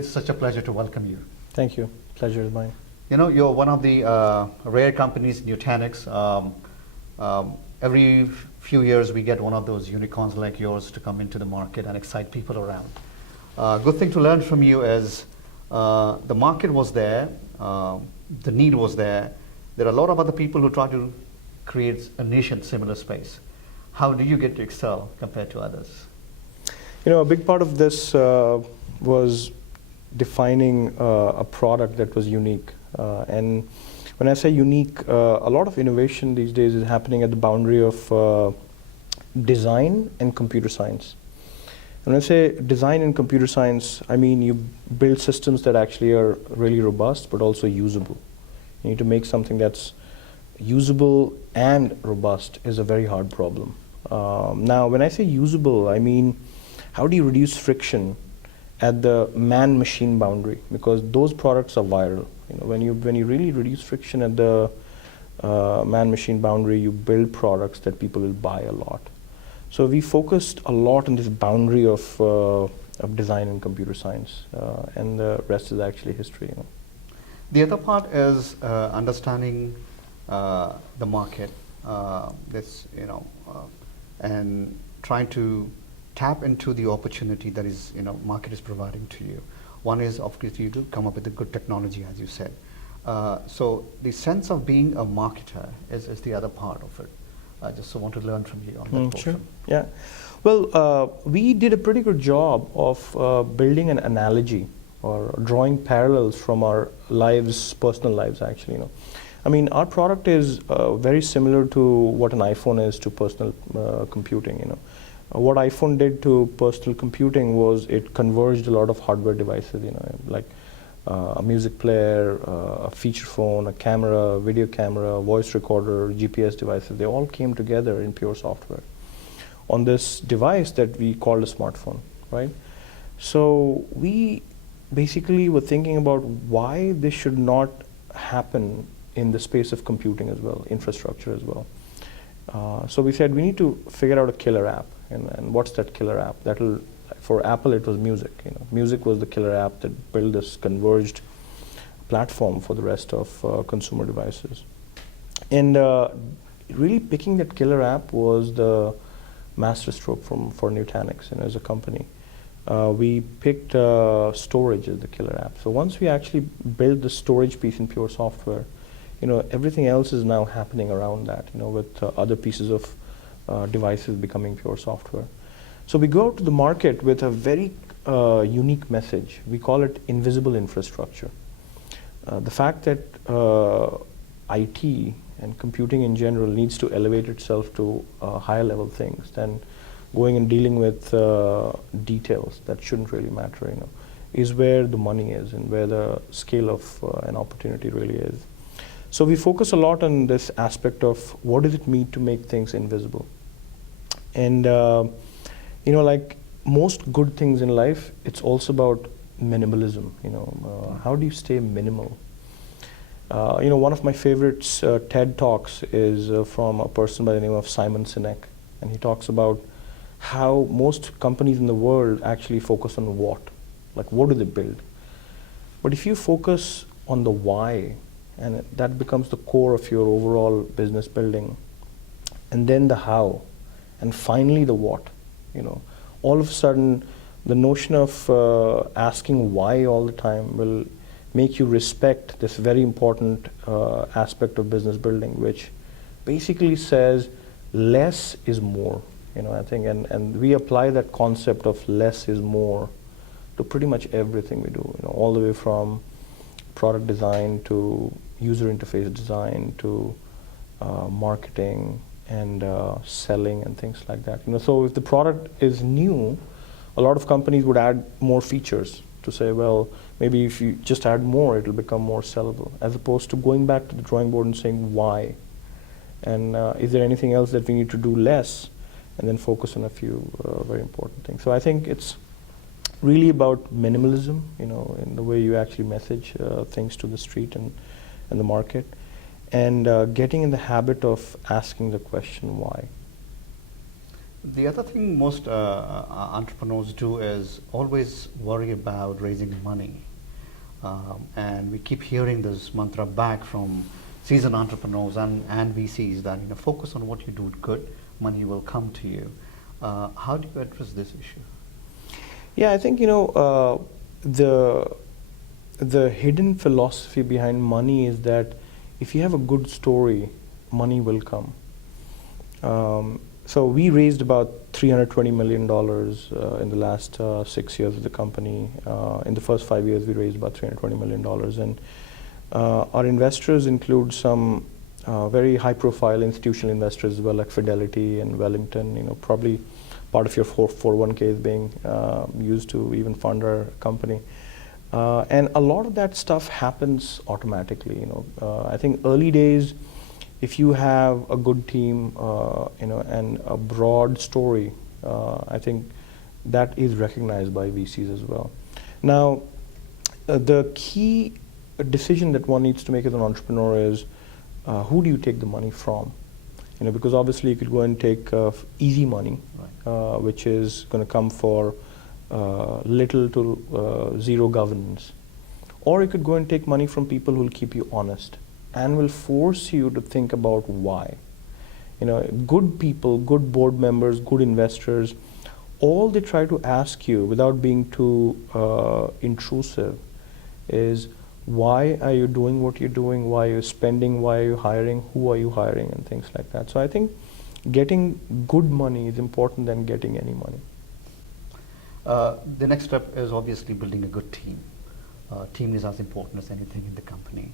it's such a pleasure to welcome you. Thank you. Pleasure is mine. You know, you're one of the rare companies, Nutanix. Every few years we get one of those unicorns like yours to come into the market and excite people around. Good thing to learn from you is the market was there, the need was there. There are a lot of other people who try to create a niche in similar space. How do you get to excel compared to others? You know, a big part of this was defining a product that was unique. And when I say unique, a lot of innovation these days is happening at the boundary of design and computer science. And when I say design and computer science, I mean you build systems that actually are really robust, but also usable. You need to make something that's usable and robust is a very hard problem. Now, when I say usable, I mean how do you reduce friction at the man-machine boundary? Because those products are viral. You know, when you really reduce friction at the man-machine boundary, you build products that people will buy a lot. So we focused a lot on this boundary of design and computer science, and the rest is actually history. You know. The other part is understanding the market. And trying to tap into the opportunity that is, market is providing to you. One is, of course, you to come up with a good technology, as you said. So the sense of being a marketer is the other part of it. I just want to learn from you on that portion. Sure. Yeah. Well, we did a pretty good job of building an analogy or drawing parallels from our lives, personal lives, actually. You know. I mean, our product is very similar to what an iPhone is to personal computing. You know, what iPhone did to personal computing was it converged a lot of hardware devices. You know, like a music player, a feature phone, a camera, video camera, voice recorder, GPS devices. They all came together in pure software on this device that we called a smartphone, right? So we basically were thinking about why this should not happen in the space of computing as well, infrastructure as well. So we said we need to figure out a killer app, and what's that killer app? For Apple, it was music. You know, music was the killer app that built this converged platform for the rest of consumer devices. And really picking that killer app was the masterstroke for Nutanix, as a company. We picked storage as the killer app. So once we actually built the storage piece in pure software, everything else is now happening around that, with other pieces of devices becoming pure software. So we go out to the market with a very unique message. We call it invisible infrastructure. The fact that IT and computing in general needs to elevate itself to higher level things than going and dealing with details that shouldn't really matter, is where the money is and where the scale of an opportunity really is. So we focus a lot on this aspect of what does it mean to make things invisible. And like most good things in life, it's also about minimalism. How do you stay minimal? One of my favorites TED Talks is from a person by the name of Simon Sinek, and he talks about how most companies in the world actually focus on what do they build? But if you focus on the why, and that becomes the core of your overall business building, and then the how, and finally the what, all of a sudden the notion of asking why all the time will make you respect this very important aspect of business building, which basically says less is more. I think, and we apply that concept of less is more to pretty much everything we do, all the way from product design to user interface design to marketing and selling and things like that. So if the product is new, a lot of companies would add more features to say, well, maybe if you just add more, it'll become more sellable, as opposed to going back to the drawing board and saying why, and is there anything else that we need to do less, and then focus on a few very important things. So I think it's really about minimalism, in the way you actually message things to the street and the market, and getting in the habit of asking the question why. The other thing most entrepreneurs do is always worry about raising money. And we keep hearing this mantra back from seasoned entrepreneurs and VCs that focus on what you do good, money will come to you. How do you address this issue? Yeah, I think the hidden philosophy behind money is that if you have a good story, money will come. So we raised about $320 million in the last 6 years of the company. In the first 5 years, we raised about $320 million. And our investors include some very high-profile institutional investors as well, like Fidelity and Wellington. Probably part of your 401k is being used to even fund our company. And a lot of that stuff happens automatically. I think early days, if you have a good team, and a broad story, I think that is recognized by VCs as well. Now, the key decision that one needs to make as an entrepreneur is who do you take the money from? Because obviously you could go and take easy money, right, which is going to come for little to zero governance. Or you could go and take money from people who will keep you honest and will force you to think about why. Good people, good board members, good investors, all they try to ask you without being too intrusive is, why are you doing what you're doing? Why are you spending? Why are you hiring? Who are you hiring? And things like that. So I think getting good money is important than getting any money. The next step is obviously building a good team. Team is as important as anything in the company.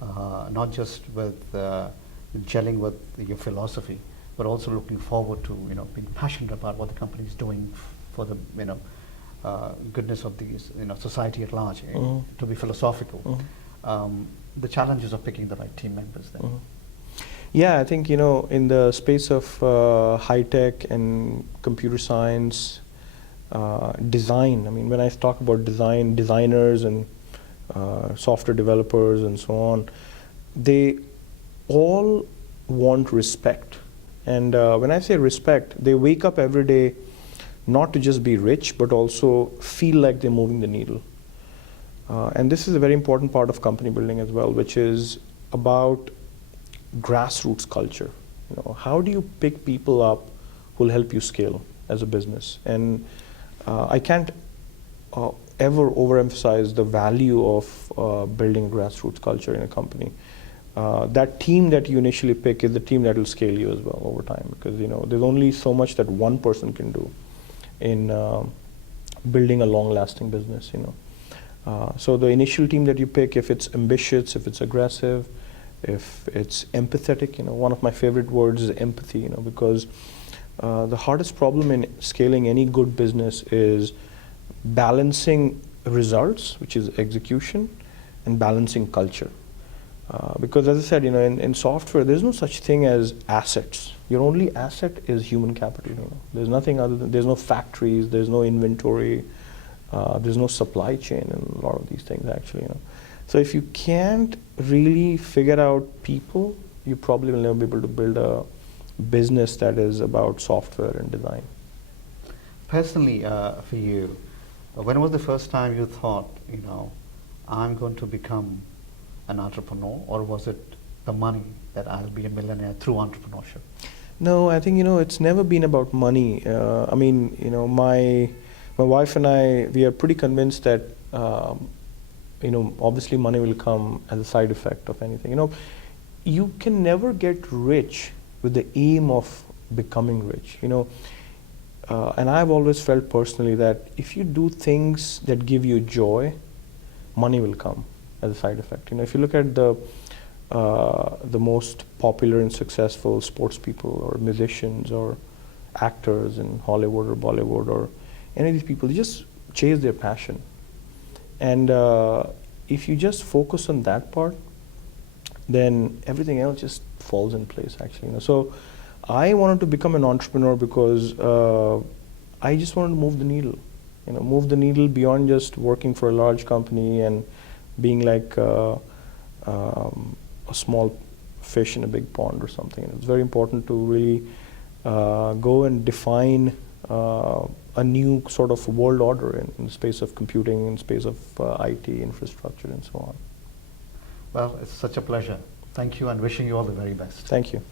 Not just with gelling with your philosophy, but also looking forward to being passionate about what the company is doing for the goodness of the society at large. To be philosophical, the challenges of picking the right team members. Then, yeah, I think in the space of high tech and computer science, design. I mean, when I talk about design, designers and software developers and so on, they all want respect. And when I say respect, they wake up every day not to just be rich, but also feel like they're moving the needle. And this is a very important part of company building as well, which is about grassroots culture. How do you pick people up who will help you scale as a business? And I can't ever overemphasize the value of building grassroots culture in a company. That team that you initially pick is the team that will scale you as well over time, because there's only so much that one person can do in building a long-lasting business. So the initial team that you pick, if it's ambitious, if it's aggressive, if it's empathetic, one of my favorite words is empathy, because the hardest problem in scaling any good business is balancing results, which is execution, and balancing culture. Because as I said, in software, there's no such thing as assets. Your only asset is human capital. There's nothing other than, there's no factories, there's no inventory, there's no supply chain in a lot of these things actually. So if you can't really figure out people, you probably will never be able to build a business that is about software and design. Personally, for you, when was the first time you thought, I'm going to become an entrepreneur, or was it the money that I'll be a millionaire through entrepreneurship? No, I think it's never been about money. I mean, my wife and I, we are pretty convinced that obviously money will come as a side effect of anything. You can never get rich with the aim of becoming rich. And I've always felt personally that if you do things that give you joy, money will come as a side effect. If you look at the most popular and successful sports people or musicians or actors in Hollywood or Bollywood or any of these people, they just chase their passion. And if you just focus on that part, then everything else just falls in place actually. So I wanted to become an entrepreneur because I just wanted to move the needle. Move the needle beyond just working for a large company and being like a small fish in a big pond or something. And it's very important to really go and define a new sort of world order in the space of computing, in space of IT infrastructure, and so on. Well, it's such a pleasure. Thank you, and wishing you all the very best. Thank you.